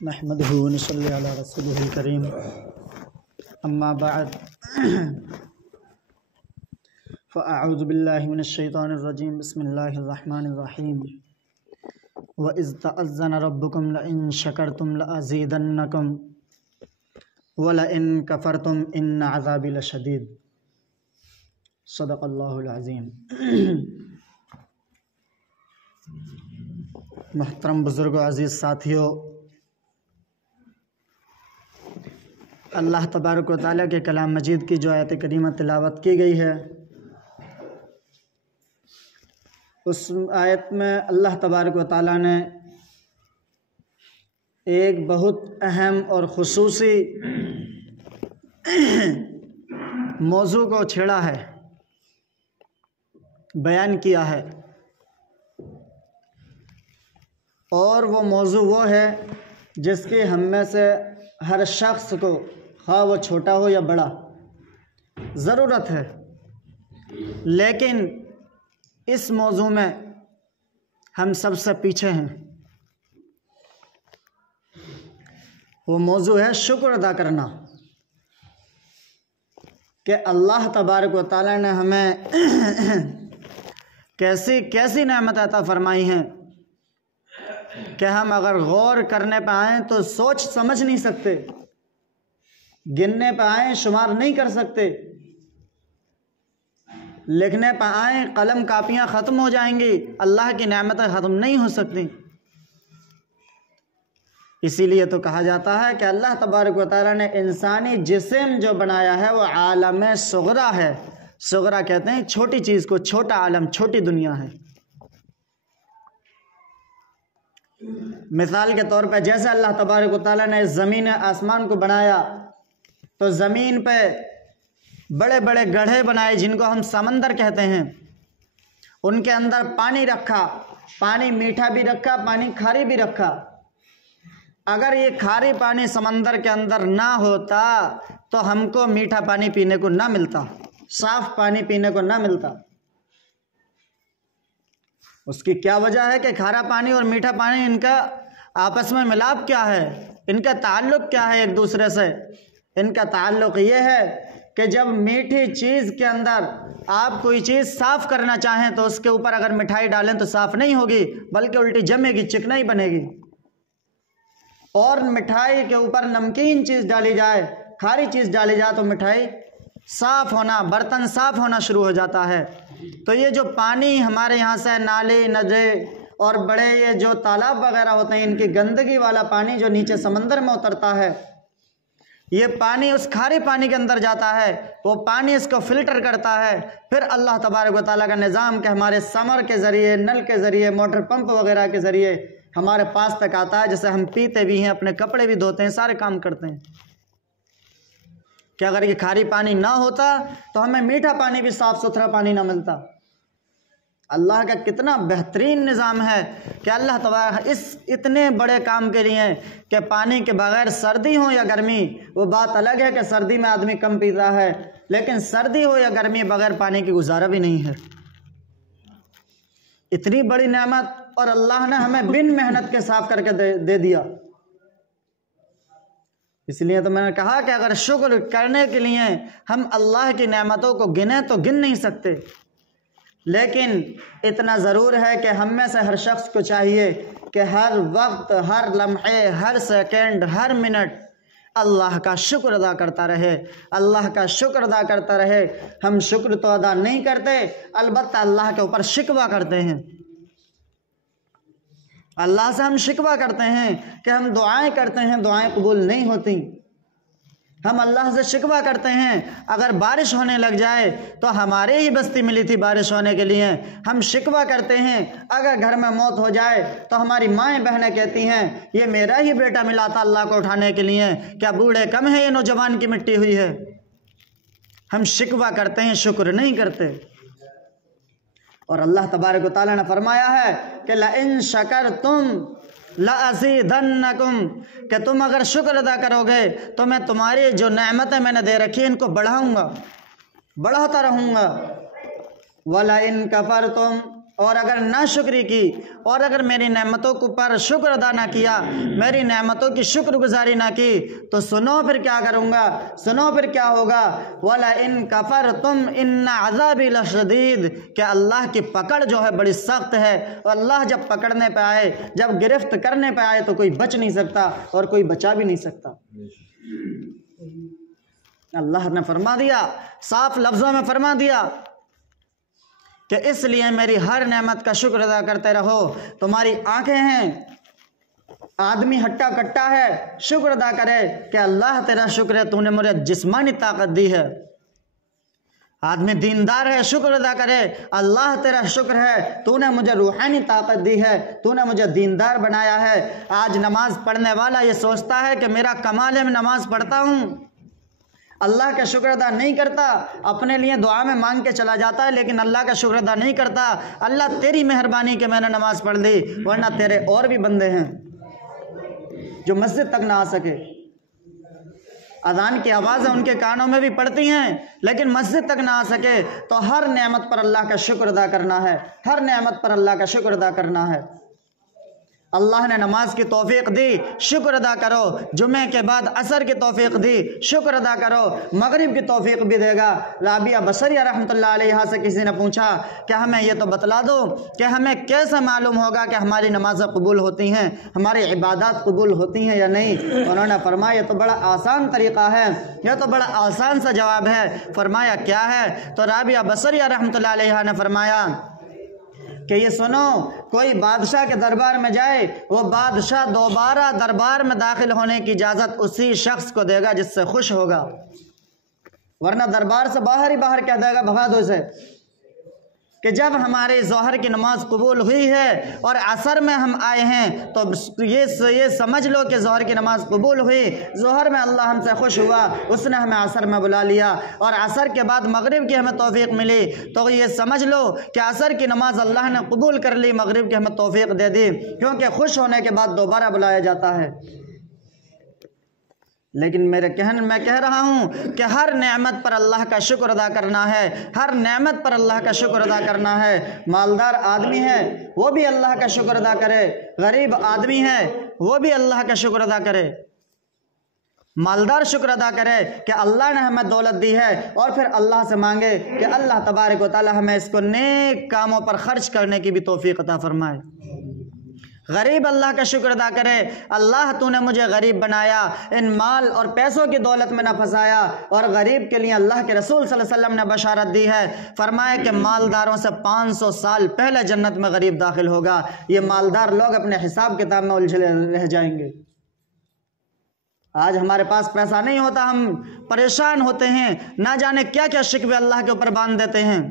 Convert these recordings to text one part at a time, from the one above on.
नहमदुहु व नसल्ली अला रसूलिहिल करीम अम्मा बअद फ़अऊज़ु बिल्लाहि मिनश शैतानिर रजीम बिस्मिल्लाहिर रहमानिर रहीम व इज़ तअज़्ज़न रब्बुकुम लइन शकरतुम लअज़ीदन्नकुम व लइन कफ़रतुम इन्न अज़ाबी लशदीद। सदक़ल्लाहुल अज़ीम। मोहतरम बुज़ुर्गों, अज़ीज़ साथियों, अल्लाह तबारक व तआला के कलाम मजीद की जो आयत करीमा तिलावत की गई है, उस आयत में अल्लाह तबारक व तआला ने एक बहुत अहम और खुसूसी मौजू को छेड़ा है, बयान किया है। और वो मौजू वो है जिसकी हम में से हर शख्स को, ख़्वाह वो छोटा हो या बड़ा, ज़रूरत है। लेकिन इस मौजू में हम सबसे पीछे हैं। वो मौजू है शुक्र अदा करना, कि अल्लाह तबारक व तआला ने हमें कैसी कैसी नेमत अता फरमाई हैं कि हम अगर गौर करने पर आएँ तो सोच समझ नहीं सकते, गिनने पर आएँ शुमार नहीं कर सकते, लिखने पर आएँ कलम कापियाँ ख़त्म हो जाएंगी, अल्लाह की नेमतें ख़त्म नहीं हो सकती। इसीलिए तो कहा जाता है कि अल्लाह तबारक व तआला ने इंसानी जिस्म जो बनाया है वो आलम सुगरा है। सुगरा कहते हैं छोटी चीज़ को, छोटा आलम, छोटी दुनिया है। मिसाल के तौर पर जैसे अल्लाह तबारक व तआला ने ज़मीन आसमान को बनाया तो ज़मीन पे बड़े बड़े गड्ढे बनाए जिनको हम समंदर कहते हैं। उनके अंदर पानी रखा, पानी मीठा भी रखा, पानी खारी भी रखा। अगर ये खारी पानी समंदर के अंदर ना होता तो हमको मीठा पानी पीने को ना मिलता, साफ पानी पीने को ना मिलता। उसकी क्या वजह है कि खारा पानी और मीठा पानी, इनका आपस में मिलाप क्या है, इनका ताल्लुक़ क्या है एक दूसरे से? इनका ताल्लुक़ ये है कि जब मीठी चीज़ के अंदर आप कोई चीज़ साफ़ करना चाहें तो उसके ऊपर अगर मिठाई डालें तो साफ़ नहीं होगी, बल्कि उल्टी जमेगी, चिकनाई बनेगी। और मिठाई के ऊपर नमकीन चीज़ डाली जाए, खारी चीज़ डाली जाए तो मिठाई साफ़ होना, बर्तन साफ़ होना शुरू हो जाता है। तो ये जो पानी हमारे यहाँ से नाले नदे और बड़े ये जो तालाब वगैरह होते हैं, इनकी गंदगी वाला पानी जो नीचे समंदर में उतरता है, ये पानी उस खारे पानी के अंदर जाता है, वो पानी इसको फ़िल्टर करता है। फिर अल्लाह तबारक व तआला का निज़ाम के हमारे समर के ज़रिए, नल के ज़रिए, मोटर पंप वगैरह के ज़रिए हमारे पास तक आता है, जिसे हम पीते भी हैं, अपने कपड़े भी धोते हैं, सारे काम करते हैं। कि अगर ये खारी पानी ना होता तो हमें मीठा पानी भी, साफ़ सुथरा पानी ना मिलता। अल्लाह का कितना बेहतरीन निज़ाम है कि अल्लाह तबारा इस इतने बड़े काम के लिए कि पानी के बगैर सर्दी हो या गर्मी, वो बात अलग है कि सर्दी में आदमी कम पीता है, लेकिन सर्दी हो या गर्मी बगैर पानी की गुजारा भी नहीं है। इतनी बड़ी नेमत, और अल्लाह ने हमें बिन मेहनत के साफ करके दे दिया। इसलिए तो मैंने कहा कि अगर शुक्र करने के लिए हम अल्लाह की नेमतों को गिने तो गिन नहीं सकते, लेकिन इतना ज़रूर है कि हम में से हर शख्स को चाहिए कि हर वक्त, हर लम्हे, हर सेकंड, हर मिनट अल्लाह का शुक्र अदा करता रहे, अल्लाह का शुक्र अदा करता रहे। हम शुक्र तो अदा नहीं करते, अलबत्ता अल्लाह के ऊपर शिकवा करते हैं। अल्लाह से हम शिकवा करते हैं कि हम दुआएं करते हैं, दुआएं कबूल नहीं होती। हम अल्लाह से शिकवा करते हैं अगर बारिश होने लग जाए तो हमारे ही बस्ती मिली थी बारिश होने के लिए। हम शिकवा करते हैं अगर घर में मौत हो जाए तो हमारी माएँ बहनें कहती हैं ये मेरा ही बेटा मिला था अल्लाह को उठाने के लिए, क्या बूढ़े कम है, ये नौजवान की मिट्टी हुई है। हम शिकवा करते हैं, शुक्र नहीं करते। और अल्लाह तबारक व तआला ने फरमाया है कि लइन शकरतुम लअज़ीदन्नकुम, कि तुम अगर शुक्र अदा करोगे तो मैं तुम्हारी जो नेमतें मैंने दे रखी इनको बढ़ाऊंगा, बढ़ाता रहूँगा। वलइन कफरतुम, और अगर ना शुक्री की और अगर मेरी नेमतों के ऊपर शुक्र अदा ना किया, मेरी नेमतों की शुक्रगुजारी ना की, तो सुनो फिर क्या करूँगा, सुनो फिर क्या होगा। वला इन कफर तुम इन्ना अज़ाबी लशदीद, कि अल्लाह की पकड़ जो है बड़ी सख्त है। और अल्लाह जब पकड़ने पे आए, जब गिरफ्त करने पे आए, तो कोई बच नहीं सकता और कोई बचा भी नहीं सकता। अल्लाह ने फरमा दिया, साफ लफ्ज़ों में फरमा दिया कि इसलिए मेरी हर नेमत का शुक्र अदा करते रहो। तुम्हारी आंखें हैं, आदमी हट्टा कट्टा है, शुक्र अदा करे कि अल्लाह तेरा शुक्र है, तूने मुझे जिस्मानी ताकत दी है। आदमी दीनदार है, शुक्र अदा करे, अल्लाह तेरा शुक्र है, तूने मुझे रूहानी ताकत दी है, तूने मुझे दीनदार बनाया है। आज नमाज पढ़ने वाला ये सोचता है कि मेरा कमाल है, मैं नमाज पढ़ता हूँ, अल्लाह का शुक्र अदा नहीं करता, अपने लिए दुआ में मांग के चला जाता है, लेकिन अल्लाह का शुक्र अदा नहीं करता। अल्लाह तेरी मेहरबानी कि मैंने नमाज पढ़ ली, वरना तेरे और भी बंदे हैं जो मस्जिद तक ना आ सके। अजान की आवाज़ें उनके कानों में भी पड़ती हैं, लेकिन मस्जिद तक ना आ सके। तो हर नेमत पर अल्लाह का शुक्र अदा करना है, हर नेमत पर अल्लाह का शुक्र अदा करना है। अल्लाह ने नमाज की तौफीक दी, शुक्र अदा करो। जुमे के बाद असर की तौफीक दी, शुक्र अदा करो। मगरिब की तौफीक भी देगा। राबिया बसरिया रहमतुल्लाह अलैहा से किसी ने पूछा कि हमें ये तो बतला दो कि हमें कैसे मालूम होगा कि हमारी नमाज़ें कबूल होती हैं, हमारी इबादत कबूल होती हैं या नहीं। उन्होंने फरमाया ये तो बड़ा आसान तरीक़ा है, यह तो बड़ा आसान सा जवाब है। फरमाया क्या है? तो राबिया बसरिया रहमतुल्लाह अलैहा ने फरमाया कि ये सुनो, कोई बादशाह के दरबार में जाए, वो बादशाह दोबारा दरबार में दाखिल होने की इजाज़त उसी शख्स को देगा जिससे खुश होगा, वरना दरबार से बाहर ही बाहर क्या देगा, भगा दो इसे। कि जब हमारे ज़ोहर की नमाज कबूल हुई है और असर में हम आए हैं, तो ये समझ लो कि ज़ोहर की नमाज कबूल हुई। ज़ोहर में अल्लाह हमसे खुश हुआ, उसने हमें असर में बुला लिया, और असर के बाद मगरिब की हमें तौफीक मिली, तो ये समझ लो कि असर की नमाज अल्लाह ने कबूल कर ली, मगरिब की हमें तौफीक दे दी, क्योंकि खुश होने के बाद दोबारा बुलाया जाता है। लेकिन मैं कह रहा हूँ कि हर नेमत पर अल्लाह का शुक्र अदा करना है, हर नेमत पर अल्लाह का शुक्र अदा करना है। मालदार आदमी है वो भी अल्लाह का शुक्र अदा करे, गरीब आदमी है वो भी अल्लाह का शुक्र अदा करे। मालदार शुक्र अदा करे कि अल्लाह ने हमें दौलत दी है, और फिर अल्लाह से मांगे कि अल्लाह तबारक व तआला हमें इसको नेक कामों पर खर्च करने की भी तौफीक अता फरमाए। गरीब अल्लाह का शुक्र अदा करे, अल्लाह तूने मुझे गरीब बनाया, इन माल और पैसों की दौलत में न फंसाया। और गरीब के लिए अल्लाह के रसूल सल्लल्लाहु अलैहि वसल्लम ने बशारत दी है, फरमाया कि मालदारों से 500 साल पहले जन्नत में गरीब दाखिल होगा। ये मालदार लोग अपने हिसाब किताब में उलझे रह जाएंगे। आज हमारे पास पैसा नहीं होता, हम परेशान होते हैं, ना जाने क्या क्या शिकवे अल्लाह के ऊपर बांध देते हैं।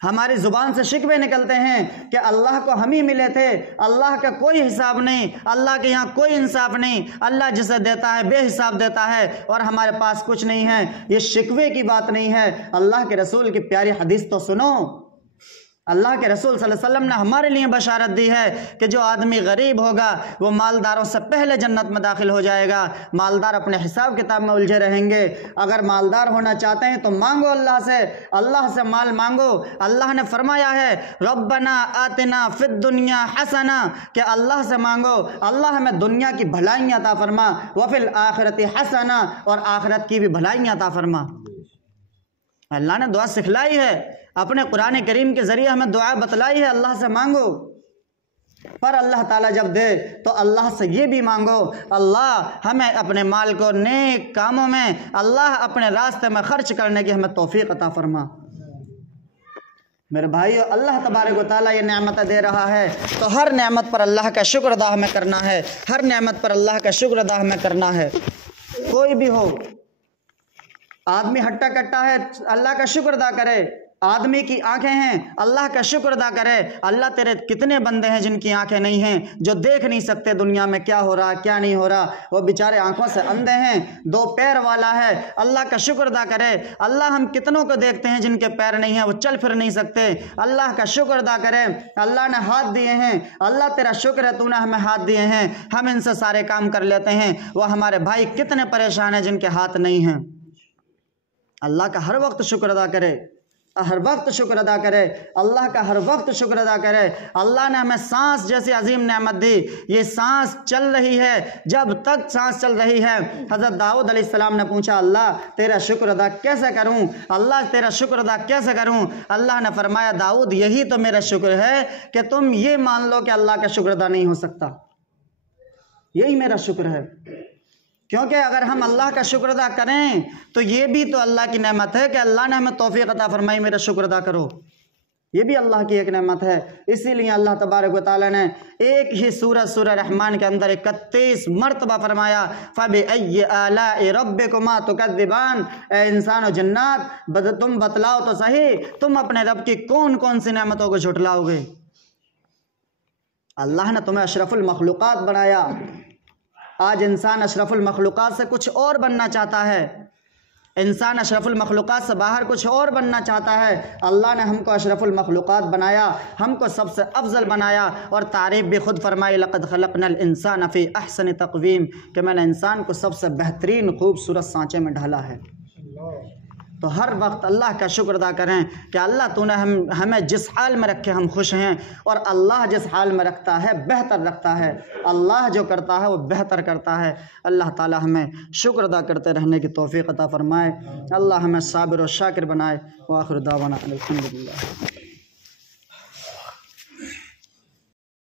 हमारी ज़ुबान से शिकवे निकलते हैं कि अल्लाह को हम ही मिले थे, अल्लाह का कोई हिसाब नहीं, अल्लाह के यहाँ कोई इंसाफ नहीं, अल्लाह जिसे देता है बेहिसाब देता है, और हमारे पास कुछ नहीं है। ये शिकवे की बात नहीं है। अल्लाह के रसूल की प्यारी हदीस तो सुनो। अल्लाह के रसूल सल्लल्लाहु अलैहि वसल्लम ने हमारे लिए बशारत दी है कि जो आदमी गरीब होगा वो मालदारों से पहले जन्नत में दाखिल हो जाएगा। मालदार अपने हिसाब किताब में उलझे रहेंगे। अगर मालदार होना चाहते हैं तो मांगो अल्लाह से माल मांगो। अल्लाह ने फरमाया है रब्बना आतिना फिद दुनिया हसना, कि अल्लाह से मांगो अल्लाह हमें दुनिया की भलाइयाँ अता फरमा, वफिल आखिरती हसना, और आखिरत की भी भलाइयाँ अता फरमा। अल्लाह ने दुआ सिखलाई है, अपने कुरान करीम के ज़रिए हमें दुआ बतलाई है, अल्लाह से मांगो। पर अल्लाह ताला जब दे तो अल्लाह से ये भी मांगो, अल्लाह हमें अपने माल को नेक कामों में, अल्लाह अपने रास्ते में खर्च करने की हमें तौफीक अता फरमा। मेरे भाइयों, अल्लाह तबारक व तआला ये नेमत दे रहा है, तो हर नेमत पर अल्लाह का शुक्र अदा हमें करना है, हर नेमत पर अल्लाह का शुक्र अदा हमें करना है। कोई भी हो, आदमी हट्टा कट्टा है, अल्लाह का शुक्र अदा करे। आदमी की आंखें हैं, अल्लाह का शुक्र अदा करे। अल्लाह तेरे कितने बंदे हैं जिनकी आंखें नहीं हैं, जो देख नहीं सकते दुनिया में क्या हो रहा क्या नहीं हो रहा, वो बेचारे आंखों से अंधे हैं। 2 पैर वाला है, अल्लाह का शुक्र अदा करे। अल्लाह हम कितनों को देखते हैं जिनके पैर नहीं हैं, वो चल फिर नहीं सकते, अल्लाह का शुक्र अदा करें। अल्लाह ने हाथ दिए हैं, अल्लाह तेरा शुक्र है तूने हमें हाथ दिए हैं, हम इनसे सारे काम कर लेते हैं। वह हमारे भाई कितने परेशान हैं जिनके हाथ नहीं हैं। अल्लाह का हर वक्त शुक्र अदा करे। हर वक्त शुक्र अदा करे, अल्लाह का हर वक्त शुक्र अदा करे। अल्लाह ने हमें सांस जैसी अजीम नेमत दी, ये सांस चल रही है, जब तक सांस चल रही है। हज़रत दाऊद अलैहिस्सलाम ने पूछा, अल्लाह तेरा शुक्र अदा कैसे करूं, अल्लाह तेरा शुक्र अदा कैसे करूं। अल्लाह ने फरमाया, दाऊद यही तो मेरा शुक्र है कि तुम ये मान लो कि अल्लाह का शुक्र अदा नहीं हो सकता, यही मेरा शुक्र है। क्योंकि अगर हम अल्लाह का शुक्र अदा करें तो ये भी तो अल्लाह की नेमत है कि अल्लाह ने हमें तौफीक अता फरमाई, मेरा शुक्र अदा करो, ये भी अल्लाह की एक नेमत है। इसीलिए अल्लाह तबारक व तआला ने एक ही सूरह रहमान के अंदर 31 मरतबा फरमाया, फ़बिअय्यि आलाइ रब्बिकुमा तुकज़्ज़िबान, ए इंसान और जन्नात तुम बतलाओ तो सही, तुम अपने रब की कौन कौन सी नेमतों को झुटलाओगे। अल्लाह ने तुम्हें अशरफुल मखलूक़ात बनाया, आज इंसान अशरफुल मखलूक़ात से कुछ और बनना चाहता है, इंसान अशरफुल मखलूक़ात से बाहर कुछ और बनना चाहता है। अल्लाह ने हमको अशरफुल मखलूक़ात बनाया, हमको सबसे अफजल बनाया और तारीफ़ भी खुद फरमाई, लक़द खलक़नल इंसान फ़ी अहसन तक़वीम, कि मैंने इंसान को सबसे बेहतरीन खूबसूरत सांचे में ढाला है। तो हर वक्त अल्लाह का शुक्र अदा करें कि अल्लाह तूने हमें जिस हाल में रखे हम खुश हैं, और अल्लाह जिस हाल में रखता है बेहतर रखता है। अल्लाह जो करता है वो बेहतर करता है। अल्लाह ताला हमें शुक्र अदा करते रहने की तौफीक अता फरमाए, अल्लाह हमें साबिर और शाकिर बनाए। व आखिर दावाना अल्हम्दुलिल्लाह।